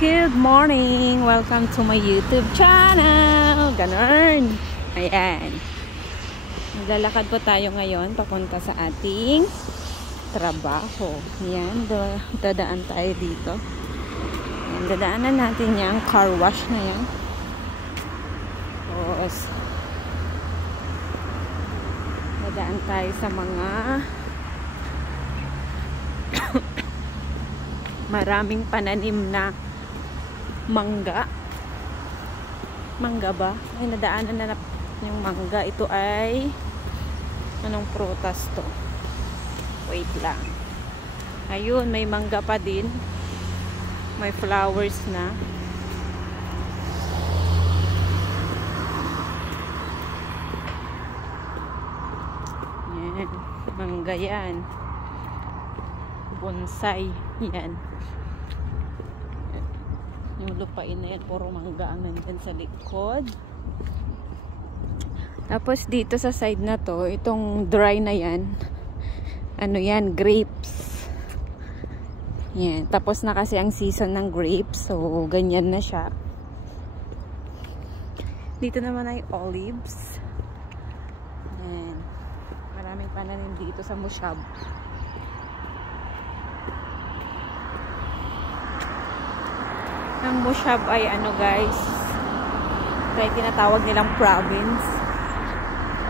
Good morning! Welcome to my YouTube channel! Ganun! Ayan. Maglalakad po tayo ngayon papunta sa ating trabaho. Ayan. Dadaan tayo dito. Ayan. Dadaanan natin yung car wash na yan. Tapos dadaan tayo sa mga maraming pananim na mangga. Mangga ba? Ay, nadaanan na yung mangga. Ito ay anong prutas to? Wait lang. Ayun, may mangga pa din. May flowers na. Yan. Mangga yan. Bonsai. Yan. Yung lupain na yan, puro mangga ang nandyan sa likod. Tapos dito sa side na to, itong dry na yan, ano yan, grapes. Yan. Tapos na kasi ang season ng grapes, so ganyan na siya. Dito naman ay olives. Yan. Maraming pananim dito sa Mushab. Ang Mushab ay ano guys, kaya tinatawag nilang province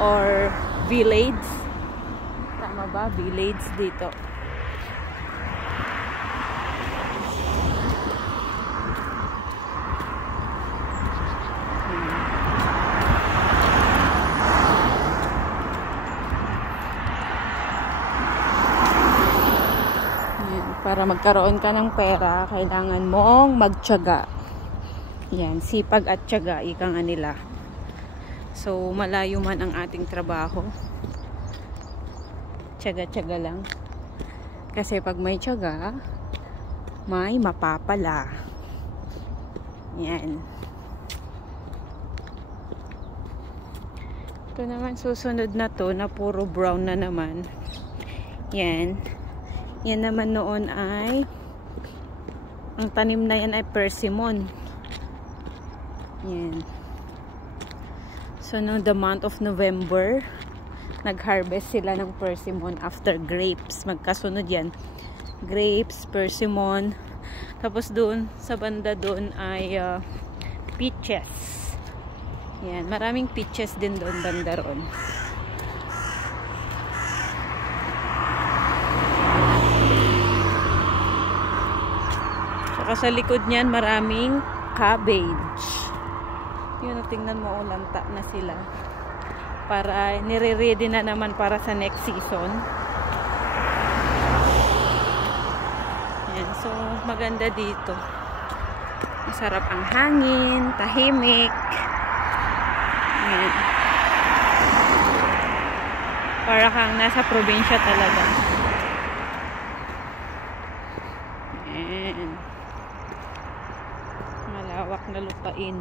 or village. Tama ba? Village dito. Para magkaroon ka ng pera, kailangan mong magtiyaga. Yan, sipag at tiyaga, ika nga nila. So, malayo man ang ating trabaho, tiyaga-tiyaga lang. Kasi pag may tiyaga, may mapapala. Yan. Ito naman, susunod na to, na puro brown na naman. Yan. Yan naman noon ay ang tanim na yan ay persimmon. Yan. So no, the month of November nag-harvest sila ng persimmon after grapes. Magkasunod yan. Grapes, persimmon. Tapos doon sa banda doon ay peaches. Yan, maraming peaches din doon banda roon. Sa likod niyan maraming cabbage. Yun, tingnan mo, lanta na sila. Para nire-ready na naman para sa next season. Yan, so maganda dito. Masarap ang hangin, tahimik. Yan. Para kang nasa probinsya talaga. Yan. Malawak na lupain.